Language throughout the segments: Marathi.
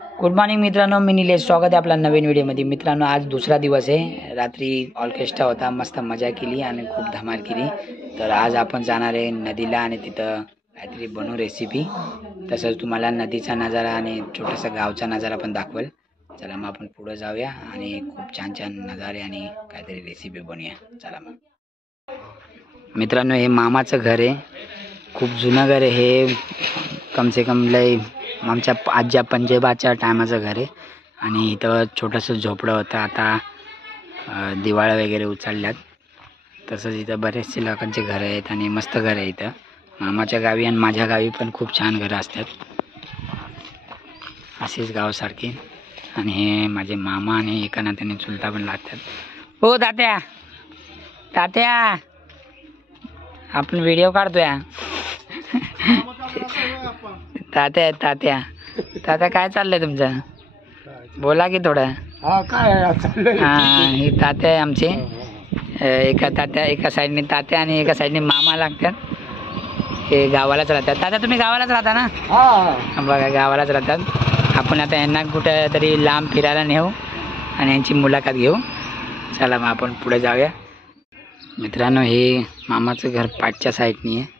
गुड मॉर्निंग मित्रांनो, मी निलेश. स्वागत आहे आपला नवीन व्हिडिओमध्ये. मित्रांनो, आज दुसरा दिवस आहे. रात्री ऑर्केस्ट्रा होता, मस्त मजा केली आणि खूप धमाल केली. तर आज आपण जाणार आहे नदीला आणि तिथं काहीतरी बनवू रेसिपी. तसंच तुम्हाला नदीचा नजारा आणि छोटासा गावचा नजारा पण दाखवेल. चला मग आपण पुढे जाऊया आणि खूप छान छान नजारे आणि काहीतरी रेसिपी बनवूया. चला मग. मित्रांनो, हे मामाचं घर आहे. खूप जुनं घर आहे हे. कमसे कम लय आमच्या आज्या पंजोबाच्या टायमाचं घर आहे. आणि इथं छोटंसं झोपडं होतं. आता दिवाळं वगैरे उचलल्यात. तसंच इथं बरेचसे लोकांचे घरं आहेत आणि मस्त घर आहे इथं. मामाच्या गावी आणि माझ्या गावी पण खूप छान घरं असतात, असेच गावासारखे. आणि हे माझे मामा आणि एका नात्याने चुलता पण लागतात. हो तात्या, तात्या आपण व्हिडिओ काढतोय. तात्या तात्या तात्या काय चाललंय तुमचं? बोला की थोडं. हे तात्या आहे आमचे. एका तात्या एका साईडने तात्या आणि एका साईडने मामा लागतात. हे गावालाच राहतात. तात्या तुम्ही गावालाच राहता ना? बघा, गावालाच राहतात. आपण आता यांना कुठं तरी लांब फिरायला नेऊ आणि यांची मुलाखत घेऊ. चला मग आपण पुढे जाऊया. मित्रांनो, हे मामाचं घर पाठच्या साईडनी आहे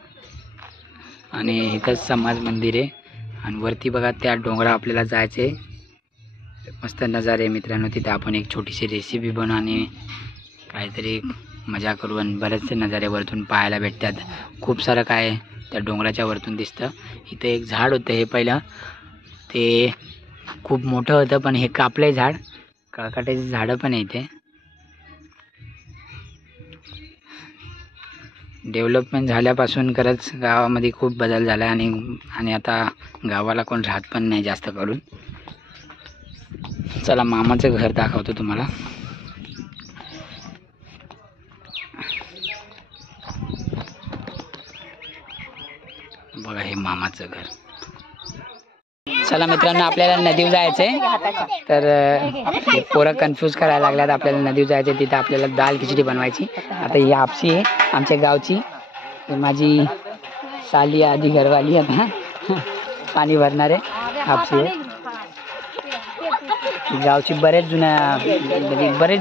आणि इथंच समाज मंदिर आहे. आणि वरती बघा त्या डोंगरा आपल्याला जायचं आहे. मस्त नजारे आहे मित्रांनो. तिथे आपण एक छोटीशी रेसिपी बनवू आणि काहीतरी मजा करू. आणि बरेचसे नजारे वरतून पाहायला भेटतात. खूप सारं काय त्या डोंगराच्या वरतून दिसतं. इथं एक झाड होतं, हे पहिलं ते खूप मोठं होतं पण हे कापलंय झाड. काळकाट्याची झाडं पण आहे इथे. डेव्हलपमेंट झाल्यापासून खरंच गावामध्ये खूप बदल झाला आणि आता गावाला कोण राहत पण नाही जास्त करून. चला मामाचं घर दाखवतो तुम्हाला. बघा, हे मामाचं घर. चला मित्रांनो, आपल्याला नदीवर जायचंय. तर पोरं कन्फ्यूज करायला लागल्यात. आपल्याला नदीवर जायचं, तिथं आपल्याला दाल खिचडी बनवायची. आता ही हापसी आहे आमच्या गावची. माझी साली आधी घरवाली आता पाणी भरणार आहे. हापसी आहे गावची. बरेच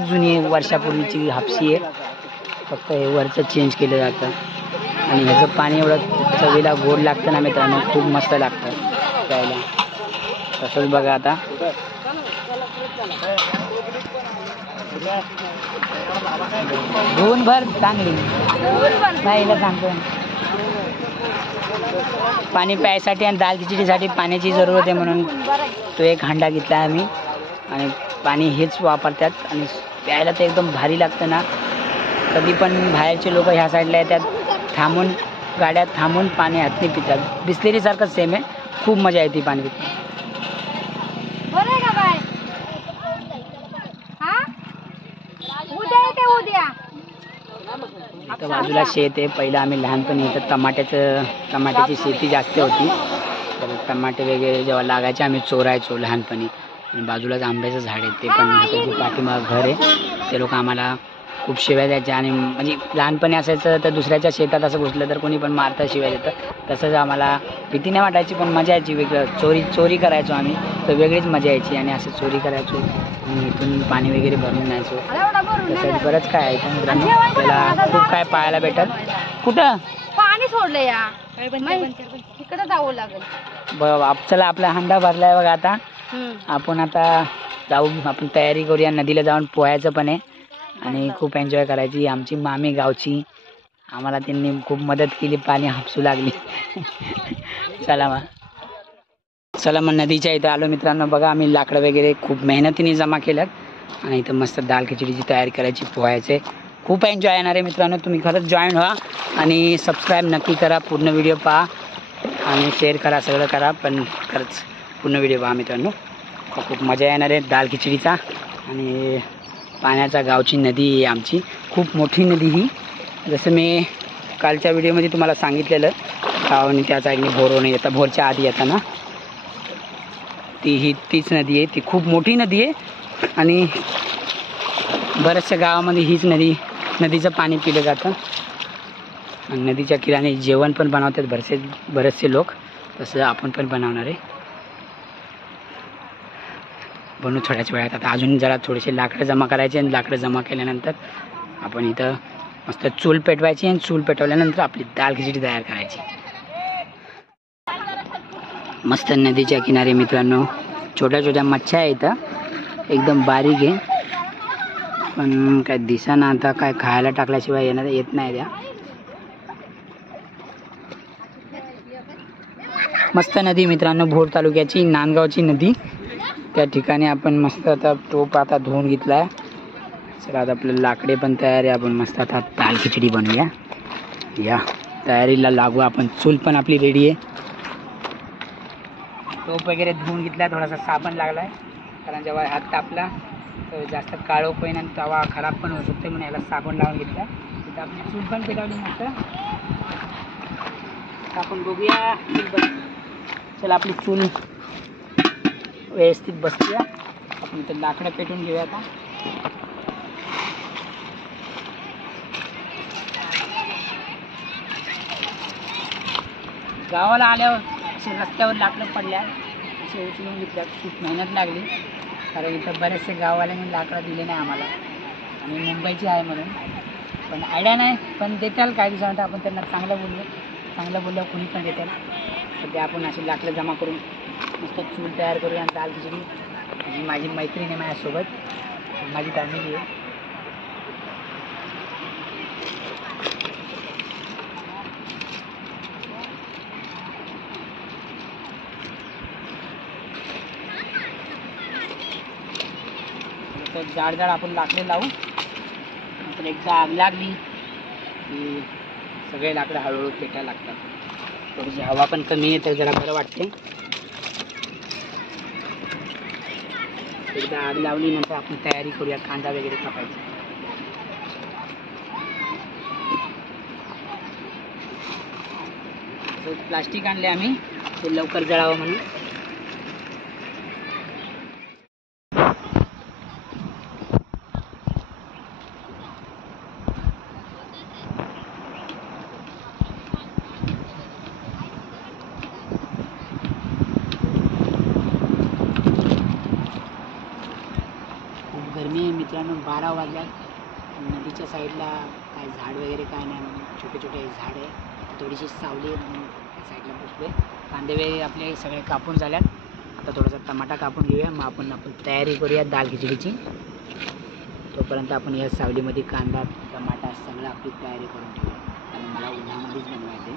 जुनी वर्षापूर्वीची हापसी आहे. फक्त हे वरचं चेंज केलं जातं. आणि ह्याचं पाणी एवढं चवीला गोड लागतं ना मित्रांनो, खूप मस्त लागतं प्यायला. तसंच बघा आता धुवून भर चांगली नाही सांगतो. पाणी प्यायसाठी आणि दाल खिचडीसाठी पाण्याची जरूरत आहे म्हणून तो एक हांडा घेतला आहे आम्ही. आणि पाणी हेच वापरतात आणि प्यायला तर एकदम भारी लागतं ना. कधी पण बाहेरचे लोक ह्या साईडला येतात, थांबून गाड्यात थांबून पाणी हातने पितात. बिस्लेरीसारखं सेम आहे. खूप मजा येते पाणी पितात. इथं बाजूला शेत आहे. पहिलं आम्ही लहानपणी इथं टमाट्याची शेती जास्त होती. तर टमाटे वगैरे जेव्हा लागायचे आम्ही चोरायचो लहानपणी. आणि बाजूलाच आंब्याचं झाड आहे, ते पण त्याची पाठीमागं घर आहे. ते लोक आम्हाला खूप शिव्या द्यायचे. आणि म्हणजे लहानपणी असायचं तर दुसऱ्याच्या शेतात असं घुसलं तर कोणी पण मारतं, शिव्या देतं. तसंच आम्हाला भीती नाही वाटायची पण मजा यायची. वेगळं चोरी करायचो आम्ही, तर वेगळीच मजा यायची. आणि असं चोरी करायचो आणि इथून पाणी वगैरे भरून न्यायचो. तसंच बरंच काय आहे मित्रांनो. आपल्याला खूप काय पाहायला भेटत. कुठं पाणी सोडलं या इकडे जावं लागेल. चला, आपला हंडा भरलाय बघा. आता आपण जाऊ, आपण तयारी करूया. नदीला जाऊन पोहायचं पण आहे आणि खूप एन्जॉय करायची. आमची मामी गावची, आम्हाला त्यांनी खूप मदत केली, पाणी हापसू लागली. चला मग नदीच्या इथं आलो मित्रांनो. बघा, आम्ही लाकडं वगैरे खूप मेहनतीने जमा केल्यात आणि इथं मस्त दाल खिचडीची तयारी करायची, पोहायचे. खूप एन्जॉय येणार आहे मित्रांनो. तुम्ही खरंच जॉईन व्हा आणि सबस्क्राईब नक्की करा. पूर्ण व्हिडिओ पहा आणि शेअर करा, सगळं करा. पण खरंच पूर्ण व्हिडिओ पहा मित्रांनो. खूप मजा येणार आहे दाल खिचडीचा. आणि पाण्याचा गावची नदी आहे आमची, खूप मोठी नदी ही. जसं मी कालच्या व्हिडिओमध्ये तुम्हाला सांगितलेलं, गावाने त्या साईडने भोरवणे येतं, भोरच्या आधी येताना तीच नदी आहे. ती खूप मोठी नदी आहे आणि बऱ्याचशा गावामध्ये हीच नदीचं पाणी पिलं जातं. आणि नदीच्या किनारी जेवण पण बनवतात बरेचसे लोक. तसं आपण पण बनवणार आहे. बनवू थोड्याच वेळात. आता अजून जरा थोडेसे लाकडं जमा करायचे आणि लाकडं जमा केल्यानंतर आपण इथं मस्त चूल पेटवायची आणि चूल पेटवल्यानंतर आपली दाल खिचडी तयार करायची. मस्त नदीच्या किनारी मित्रांनो छोट्या छोट्या मच्छ्या आहे इथं, एकदम बारीक आहे, पण काय दिसेना आता, काय खायला टाकल्याशिवाय येत नाही त्या. मस्त नदी मित्रांनो, भोर तालुक्याची नांदगावची नदी. त्या ठिकाणी आपण मस्त आता टोप आता धुवून घेतलाय. चला आता आपले लाकडे पण तयार आहे, आपण मस्त आता दाल खिचडी बनवूया. या तयारीला लागू आपण. चूल पण आपली रेडी आहे. टोप वगैरे धुवून घेतला, थोडासा साबण लागलाय, कारण जेव्हा हात तापला तर जास्त काळो पण आणि तवा खराब पण होऊ शकते, म्हणून याला साबण लावून घेतला. तिथं आपली चूल पण पेटवली मस्त. आपण बघूया. चला आपली चूल व्यवस्थित बसूया. आपण इथं लाकडं पेटून घेऊया आता. गावाला आल्यावर असे रस्त्यावर लाकडं पडल्या, असे उचलून घेतल्यात. खूप मेहनत लागली, कारण इथं बरेचसे गाववाल्यांनी लाकडं दिले नाही आम्हाला, आणि मुंबईची आहे म्हणून. पण आयडिया नाही, पण देताल काही दिवसानंतर. आपण त्यांना चांगलं बोललो कोणी पण देताल. सध्या आपण अशी लाकडं जमा करून मस्त चूल तयार करूया आणि दाल खिचडी. ही माझी मैत्रीण आहे माझ्यासोबत, माझी फॅमिली आहे. तर जाड आपण लाकडे लावू. नंतर एकदा आग लागली की सगळे लाकडं हळूहळू पेटायला लागतात. थोडीशी हवा पण कमी आहे तर जरा बरं वाटते. एकदा आग लावली नंतर आपण तयारी करूया कांदा वगैरे कापायचा. प्लास्टिक आणले आम्ही, ते लवकर जळावं म्हणून. गरमी आहे मित्रांनो, 12 वाजल्यात. नदीच्या साईडला काय झाड वगैरे काय नाही, छोटे छोटे झाड आहे, थोडीशी सावली म्हणून साईडला बसलो आहे. कांदे वगैरे आपले सगळे कापून झाल्यात. आता थोडासा टमाटा कापून घेऊया, मग आपण तयारी करूया दाल खिचडीची. तोपर्यंत आपण या सावलीमध्ये कांदा टमाटा सगळं आपली तयारी करून ठेवूया, कारण मला उन्हामध्येच बनवायचे.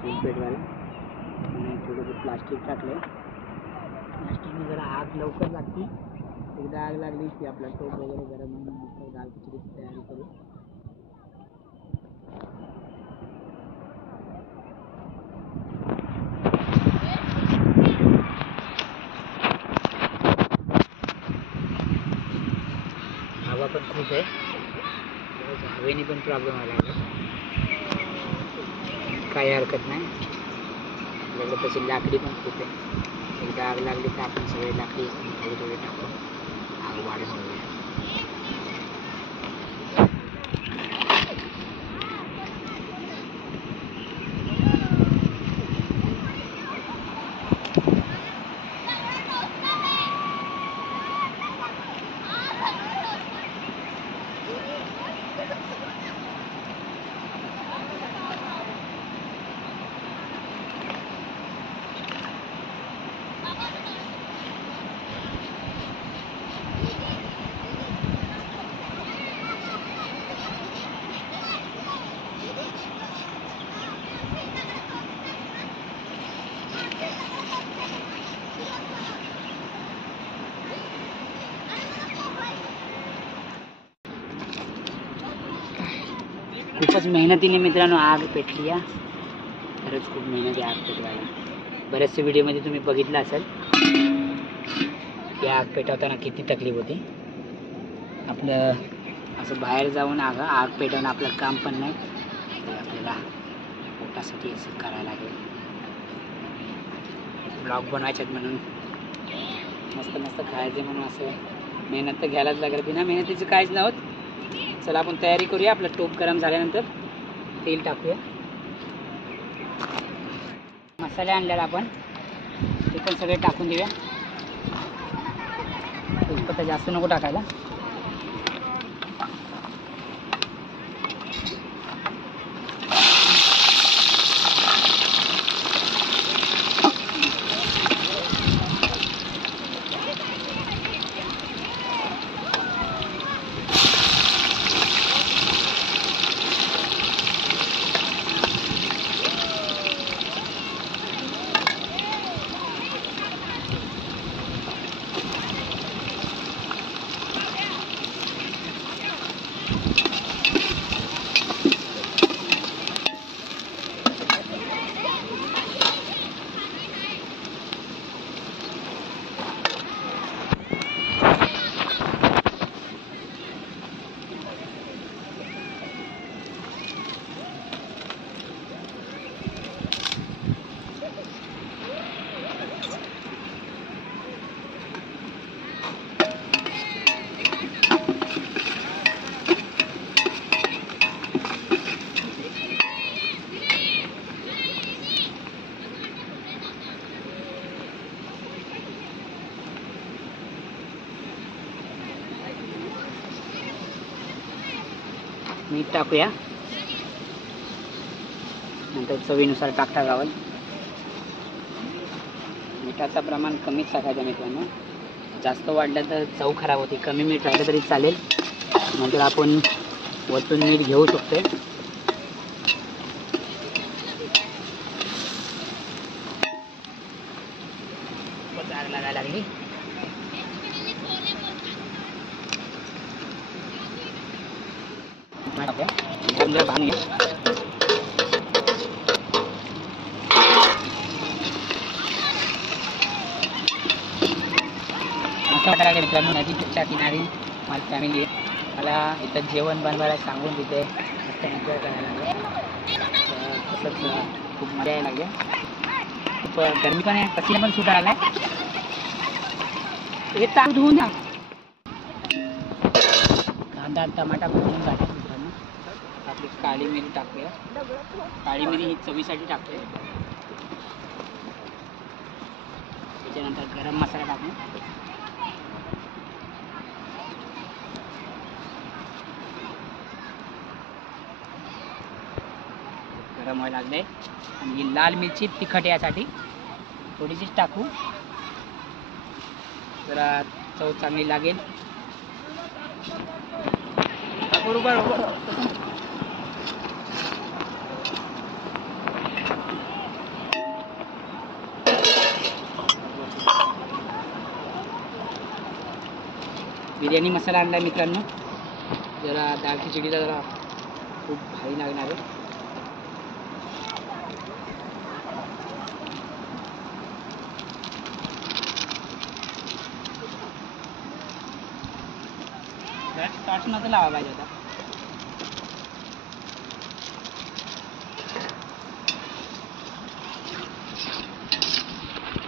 चूल पेटवायला आणि थोडंसं प्लास्टिक टाकलं. प्लास्टिकने जरा आग लवकर लागते. एकदा आग लागली की आपला टोप वगैरे गरम होऊन दाल खिचडीची तयारी करू. हवा पण खूप आहे, हवेने पण प्रॉब्लेम आला आहे. काही हरकत नाही, आपल्याकडे तशी लाकडी पण खूप आहे. एकदा आग लागली तर आपण सगळे लाकडी थोडे थोडे टाकून आग वाढून घेऊया. खूपच मेहनतीने मित्रांनो आग पेटली आहे. खरंच खूप मेहनत आहे आग पेटवायला. बऱ्याचशा व्हिडिओमध्ये तुम्ही बघितलं असेल की आग पेटवताना किती तकलीफ होती. आपलं असं बाहेर जाऊन आग पेटवणं आपलं काम पण नाही, तर आपल्याला पोटासाठी असं करायला लागेल. ब्लॉग बनवायचे आहेत म्हणून मस्त मस्त खायचे म्हणून असं मेहनत तर घ्यायलाच लागेल. बिना मेहनतीचं काहीच नव्हतं. चला आपण तयारी करूया. आपलं टोप गरम झाल्यानंतर तेल टाकूया. मसाले आणलेला आपण ते पण सगळे टाकून देऊया. तेलपत्ता जास्त नको टाकायला. मीठ टाकूया. नंतर चवीनुसार टाकावं. मिठाचं प्रमाण कमीच टाकायचं मित्रांनो. जास्त वाढलं तर चव खराब होते. कमी मीठ राहिलं तरी चालेल. नंतर आपण वरतून मीठ घेऊ शकतो. आग लागायला लागली. मित्रांनो नदीच्या किनारी माझी फॅमिली आहे. मला इथं जेवण बनवायला सांगून तिथे मस्त एन्जॉय करायला लागलं. तसंच खूप मजा यायला लागली. खूप गरमी पण आहे. पसीना पण सुट आला आहे. हे ताक धुवून ना कांदा टमाटा भरून टाका मित्रांनो. आपली काळी मिरी टाकूया. काळी मिरी ही चवीसाठी टाकूया. त्याच्यानंतर गरम मसाला टाकू. गरम व्हायला लागले. आणि ही लाल मिरची तिखट यासाठी थोडीशीच टाकू, जरा चव चांगली लागेल. बिर्याणी मसाला आणला मित्रांनो. जरा डाळ खिचडीला जरा खूप भारी लागणार आहे. टॉर्च नव्हतं लावा पाहिजे होता.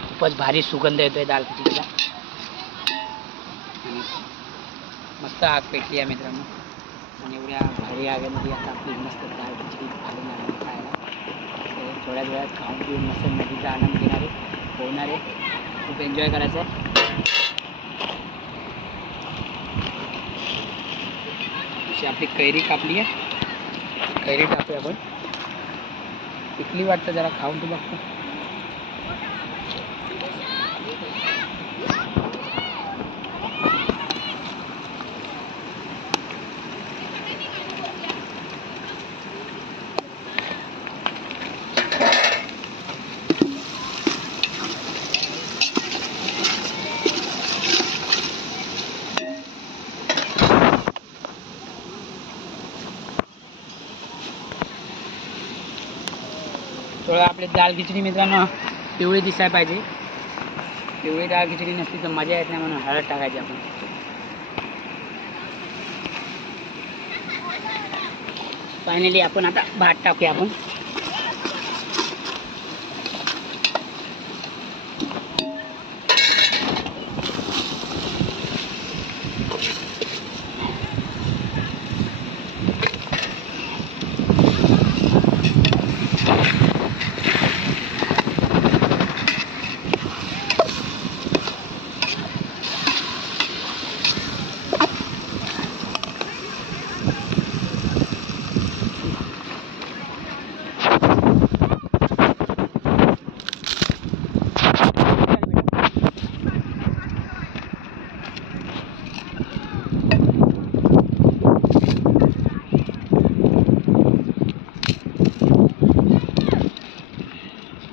खूपच भारी सुगंध येतोय दाल खिचडीला. मस्त आग पेटली आहे मित्रांनो. आणि एवढ्या भारी आगीमध्ये आता आपली मस्त दाल खिचडी घालून आली खायला. थोड्याच वेळात खाऊन पिऊन मस्त नदीचा आनंद घेणारे पोहणारे खूप एन्जॉय करायचं आहे. आपली कैरी कापली आहे. कैरी टाकूया आपण. पिकली वाटतं, जरा खाऊन तू बघतो. थोडं आपली दाल खिचडी मित्रांनो पिवळी दिसायला पाहिजे. पिवळी दाल खिचडी नसली तर मजा येत नाही, म्हणून हळद टाकायची आपण. फायनली आपण आता भात टाकूया आपण.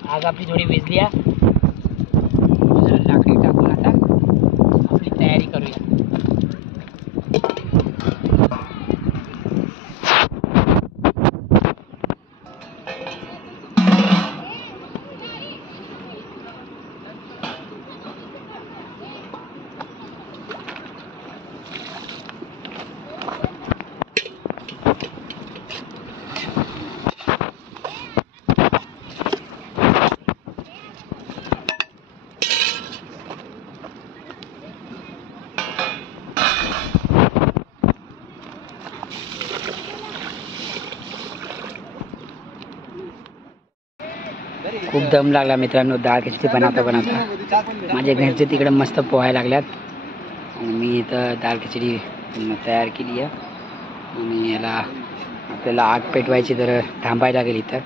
आग आपली थोडी विजली आहे. जरा लाकडी टाकून आता आपली तयारी करूया. खूप दम लागला मित्रांनो डाळ खिचडी बनवता माझ्या घरचे तिकडे मस्त पोहायला लागल्यात आणि मी इथं डाळ खिचडी तयार केली आहे. आणि याला आपल्याला आग पेटवायची तर थांबायला लागेल इथं,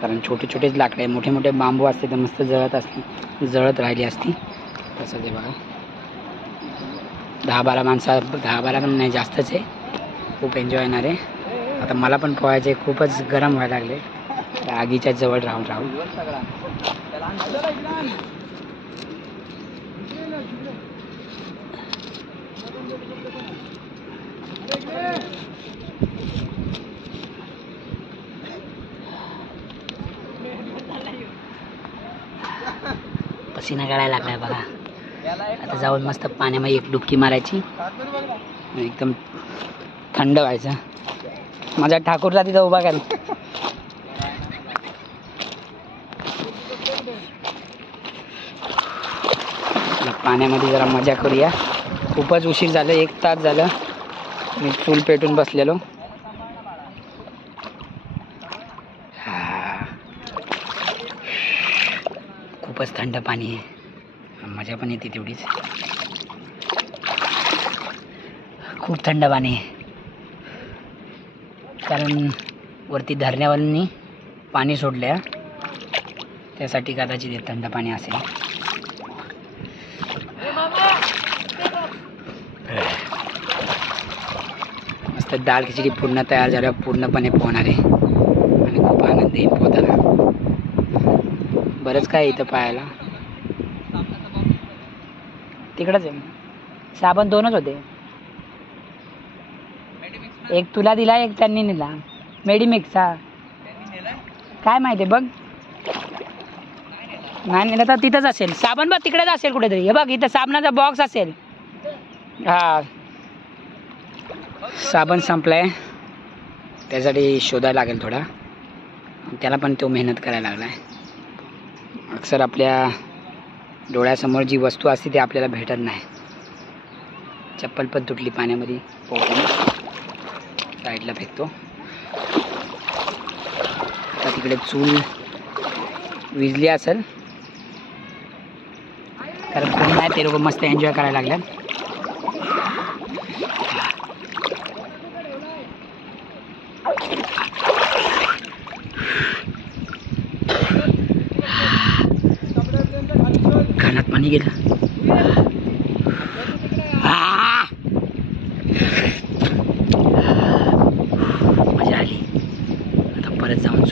कारण छोटे छोटेच लाकडं आहे. मोठे मोठे बांबू असते तर मस्त जळत राहिली असती. तसं ते बघा 10-12 माणसं, 10-12 पण नाही जास्तच आहे. खूप एन्जॉय येणार आहे. आता मला पण पोहायचं आहे, खूपच गरम व्हायला लागले आगीच्या जवळ राहून राहून. पसीना काढायला लागलाय बघा. आता जाऊन मस्त पाण्यामध्ये एक डुबकी मारायची, एकदम थंड व्हायचं. माझा ठाकूरला तिथं उभा कर. पाण्यामध्ये जरा मजा करूया. खूपच उशीर झालं, 1 तास झालं मी चूल पेटून बसलेलो. खूपच थंड पाणी आहे, मजा पण येते तेवढीच. खूप थंड पाणी आहे, कारण वरती धरण्यावाल्यांनी पाणी सोडलं, त्यासाठी कदाचित हे थंड पाणी असेल. मस्त डाळ खिचडी पूर्ण तयार झाल्यावर पूर्णपणे पोहणार आहे आणि खूप आनंद येईल पोहताना. बरंच काय इथं पाहायला. तिकडंच आहे साबण, 2च होते. एक तुला दिला, एक त्यांनी नेला. मेडिमिक्स. हा काय माहिती बघ. नाही नेला तर तिथंच असेल साबण, बघ तिकडेच असेल कुठेतरी. हे बघ इथं साबणाचा बॉक्स असेल. हा साबण संपलाय, त्यासाठी शोधायला लागेल थोडा. त्याला पण तो मेहनत करायला लागलाय. अक्सर आपल्या डोळ्यासमोर जी वस्तू असते ती आपल्याला भेटत नाही. चप्पल पण तुटली पाण्यामध्ये पोहताना, साईडला फेकतो. आता तिकडे चूल विजली असेल, कारण कोण नाही, ते लोक मस्त एन्जॉय करायला लागल्या. कानात पाणी गेलं. मजा आली. आता परत जाऊन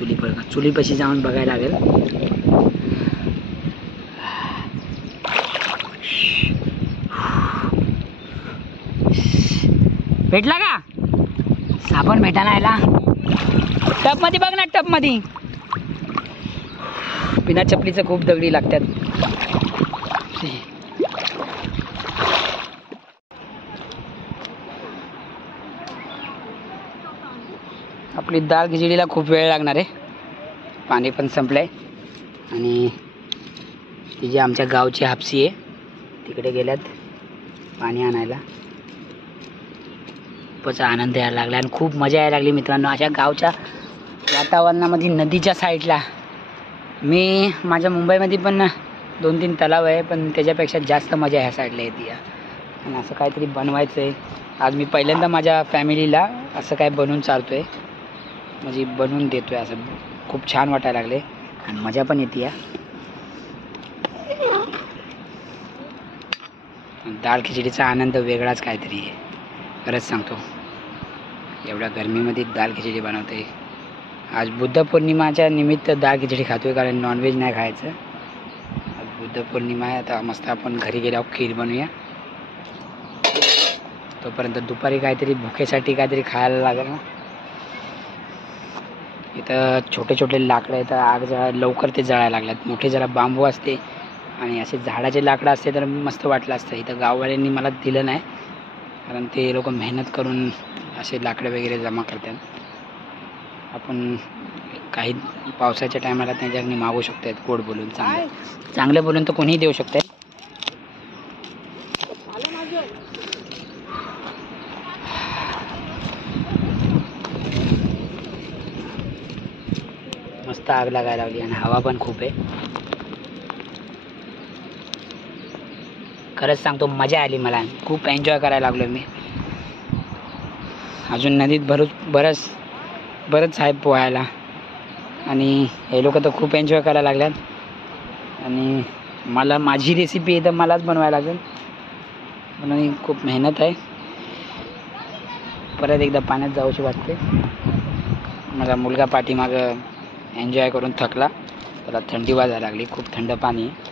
चुलीपाशी जाऊन बघायला लागेल. भेटला का साबण? भेटायला यायला टब मध्ये बघ ना, टब मध्ये. बिना चपलीचं खूप दगडी लागतात. आपली दाल खिचडीला खूप वेळ लागणार आहे. पाणी पण संपलं आहे आणि ती जी आमच्या गावची हापसी आहे तिकडे गेल्यात पाणी आणायला. खूपच आनंद यायला लागला आणि खूप मजा यायला लागली मित्रांनो अशा गावच्या वातावरणामध्ये. नदीच्या साईडला मी माझ्या मुंबईमध्ये पण 2-3 तलाव आहे, पण त्याच्यापेक्षा जास्त मजा ह्या साईडला येते. आणि असं काहीतरी बनवायचं आहे. आज मी पहिल्यांदा माझ्या फॅमिलीला असं काय बनवून चालतो आहे, म्हणजे बनवून देतो आहे. असं खूप छान वाटायला लागले आणि मजा पण येते. डाळ खिचडीचा आनंद वेगळाच काहीतरी आहे, खरंच सांगतो. एवढ्या गरमीमध्ये डाळ खिचडी बनवते. आज बुद्ध पौर्णिमाच्या निमित्त डाळ खिचडी खातोय, कारण नॉनव्हेज नाही खायचं. आज बुद्ध पौर्णिमा आहे. आता मस्त आपण घरी गेल्यावर खीर बनवूया. तोपर्यंत दुपारी काहीतरी भुकेसाठी काहीतरी खायला लागेल ना. इथं छोटे छोटे लाकडं आहेत, आग लवकर ते जळायला लागल्यात. मोठे जरा बांबू असते आणि असे झाडाचे लाकडं असते तर मस्त वाटलं असतं. इथं गाववाल्यांनी मला दिलं नाही, कारण ते लोक मेहनत करून असे लाकडं वगैरे जमा करतात. आपण काही पावसाच्या टायमाला त्यांच्याकडे मागू शकतात गोड बोलून. चांगलं बोलून तर कोणीही देऊ शकतात. मस्त आग लागायला लागली आणि हवा पण खूप आहे. खरंच सांगतो मजा आली मला. खूप एन्जॉय करायला लागलो मी. अजून नदीत बरंच आहे पोहायला आणि हे लोक तर खूप एन्जॉय करायला लागल्यात. आणि मला माझी रेसिपी आहे तर मलाच बनवायला लागेल म्हणून खूप मेहनत आहे. परत एकदा पाण्यात जाऊशी वाटते. माझा मुलगा पाठीमागं एन्जॉय करून थकला, त्याला थंडी वाजायला लागली. खूप थंड पाणी आहे.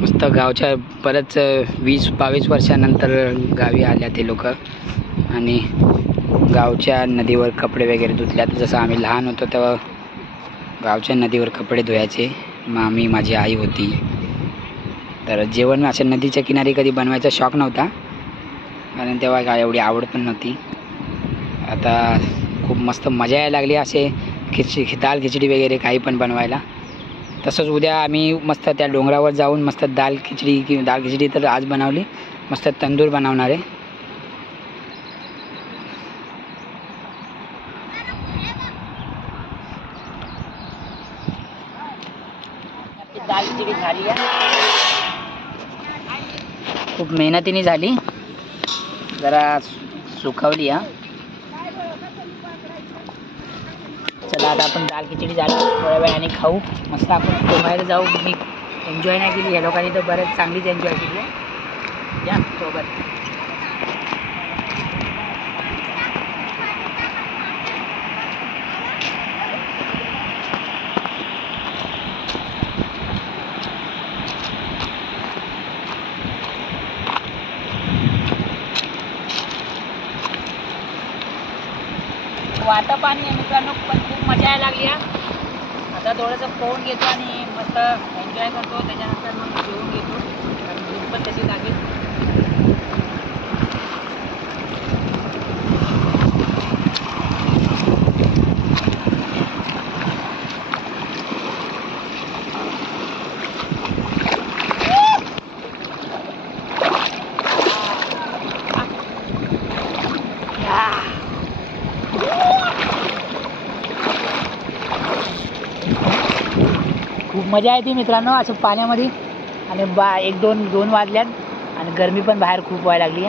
मस्त गावच्या परत 20-22 वर्षानंतर गावी आल्या ते लोक आणि गावच्या नदीवर कपडे वगैरे धुतल्यात. जसं आम्ही लहान होतो तेव्हा गावच्या नदीवर कपडे धुवायचे. मामी माझी आई होती. तर जेवण अशा नदीच्या किनारी कधी बनवायचा शौक नव्हता, कारण तेव्हा काय एवढी आवड पण नव्हती. आता खूप मस्त मजा यायला लागली असे दाल खिचडी वगैरे काही पण बनवायला. तसंच उद्या आम्ही मस्त त्या डोंगरावर जाऊन मस्त दाल खिचडी तर आज बनवली. मस्त तंदूर बनवणार आहे. दाल खिचडी झाली आहे. खूप मेहनतीने झाली, जरा सुकवली. चला आता आपण दाल खिचडी झाली, थोड्या वेळाने खाऊ. मस्त आपण पोहायला जाऊ. मी एन्जॉय नाही केली, या लोकांनी तर बरंच चांगलीच एन्जॉय केली आहे. या सोबत वाटं पाणी आहे मित्रांनो, पण खूप मजा यायला लागली. आता थोडंसं पोहून घेतो आणि मस्त एन्जॉय करतो. त्याच्यानंतर मग जेवून घेतो, कारण भूक पण तशी लागेल. खूप मजा येते मित्रांनो असं पाण्यामध्ये. आणि 1-2 वाजल्यात आणि गरमी पण बाहेर खूप व्हायला लागली.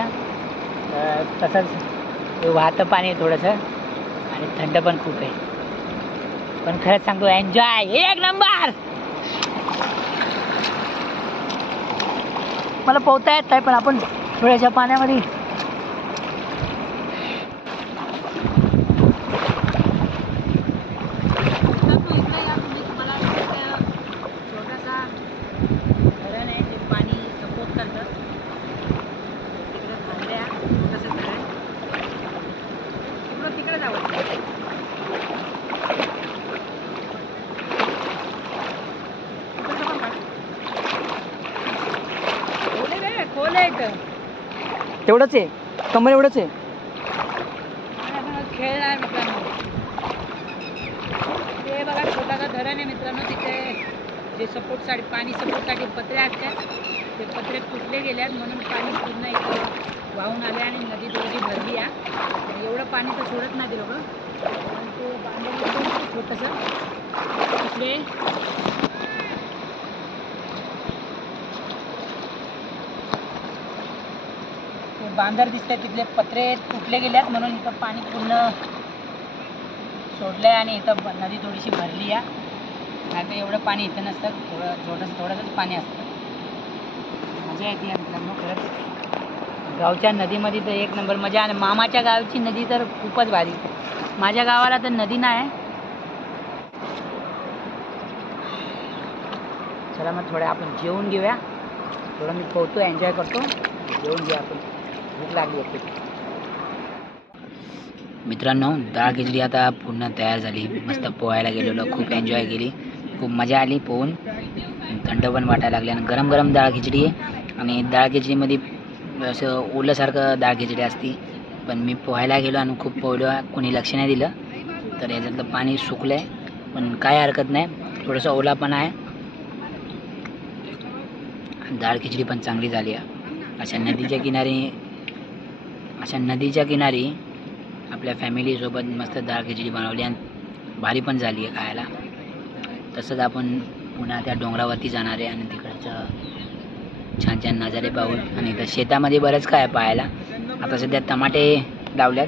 तसंच वाहतं पाणी आहे थोडंसं आणि थंड पण खूप आहे. पण खरंच सांगतो एन्जॉय एक नंबर. मला पोहता येत नाही, पण आपण थोड्याशा पाण्यामध्ये तेवढंच आहे, कमर एवढंच आहे. खेळ आहे मित्रांनो. ते बघा छोटासा धरण आहे मित्रांनो. तिथे जे सपोर्टसाठी पाणी सपोर्टसाठी पत्रे असतात ते पत्रे तुटले गेल्यात म्हणून पाणी पूर्ण इथं वाहून आले आणि नदी थोडी भरली आहे. एवढं पाणी तर सोडत नाही ते लोकं, पण ते बांधलं छोटंसं तिकडे. ते बांधर दिसते तिथले पत्रे तुटले गेल्यात म्हणून इथं पाणी पूर्ण सोडलंय आणि इथं नदी थोडीशी भरली आहे. नाही तर एवढं पाणी इथं नसतं, थोडंसंच पाणी असतं. मजा येते मित्रांनो खरंच. गावच्या नदीमध्ये तर एक नंबर मजा. आणि मामाच्या गावची नदी तर खूपच भारी. माझ्या गावाला तर नदी नाही. चला मग थोडं आपण जेवून घेऊया. थोडं मी पोहतो, एन्जॉय करतो, जेवून घेऊया आपण, भूक लागली होती. मित्रांनो डाळ खिचडी आता पूर्ण तयार झाली. मस्त पोहायला गेलेलो, खूप एन्जॉय केली, खूप मजा आली पोहून. थंड पण वाटायला लागले आणि गरम गरम डाळ खिचडी आहे. आणि डाळ खिचडीमध्ये असं ओलंसारखं डाळ खिचडी असते. पण मी पोहायला गेलो आणि खूप पोहलो, कोणी लक्ष नाही दिलं तर याच्यातलं पाणी सुकलं आहे. पण काय हरकत नाही, थोडंसं ओला पण आहे. डाळ खिचडी पण चांगली झाली आहे. अशा नदीच्या किनारी आपल्या फॅमिलीसोबत मस्त डाळ खिचडी बनवली आणि भारी पण झाली आहे खायला. तसंच आपण पुन्हा त्या डोंगरावरती जाणार आहे आणि तिकडचं छान छान नजारे पाहून. आणि इथं शेतामध्ये बरंच काय पाहायला. आता सध्या टमाटे लावल्यात,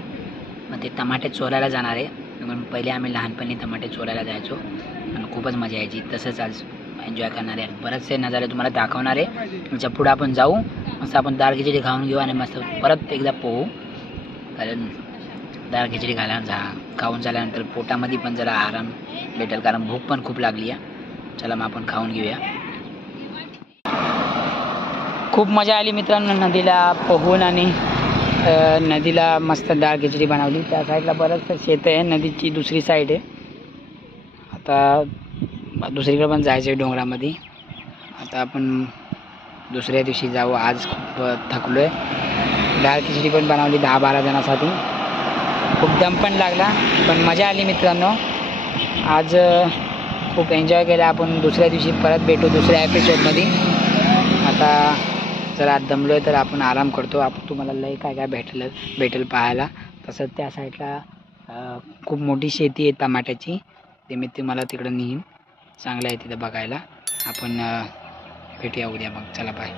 मग ते टमाटे चोरायला जाणार आहे. म्हणून पहिले आम्ही लहानपणी टमाटे चोरायला जायचो आणि खूपच मजा यायची. तसंच आज एन्जॉय करणार आहे. बरेचसे नजारे तुम्हाला दाखवणार आहे. त्याच्या पुढं आपण जाऊ, मस्त आपण डाळ खिचडी खाऊन घेऊ आणि मस्त परत एकदा पोहू. कारण डाळ खिचडी खाऊन झाल्यानंतर पोटामध्ये पण जरा आराम भेटेल, कारण भूक पण खूप लागली आहे. चला मग आपण खाऊन घेऊया. खूप मजा आली मित्रांनो नदीला पोहून. आणि नदीला मस्त डाळ खिचडी बनवली. त्या साईडला बरंचसं शेत आहे, नदीची दुसरी साईड आहे. आता दुसरीकडे पण जायचं आहे डोंगरामध्ये. आता आपण दुसऱ्या दिवशी जाऊ. आज खूप थकलो आहे. डाळ खिचडी पण बनवली 10-12 जणांसाठी. खूप दम पण लागला, पण मजा आली मित्रांनो. आज खूप एन्जॉय केला आपण. दुसऱ्या दिवशी परत भेटू दुसऱ्या एपिसोडमध्ये. आता जरा दमलो आहे तर आपण आराम करतो. आपण तुम्हाला लय काय काय भेटेल पाहायला. तसंच त्या साईडला खूप मोठी शेती आहे टमाट्याची, ते मी तुम्हाला तिकडं नेईन. चांगलं आहे तिथं बघायला. आपण भेटूया उद्या मग. चला बाय.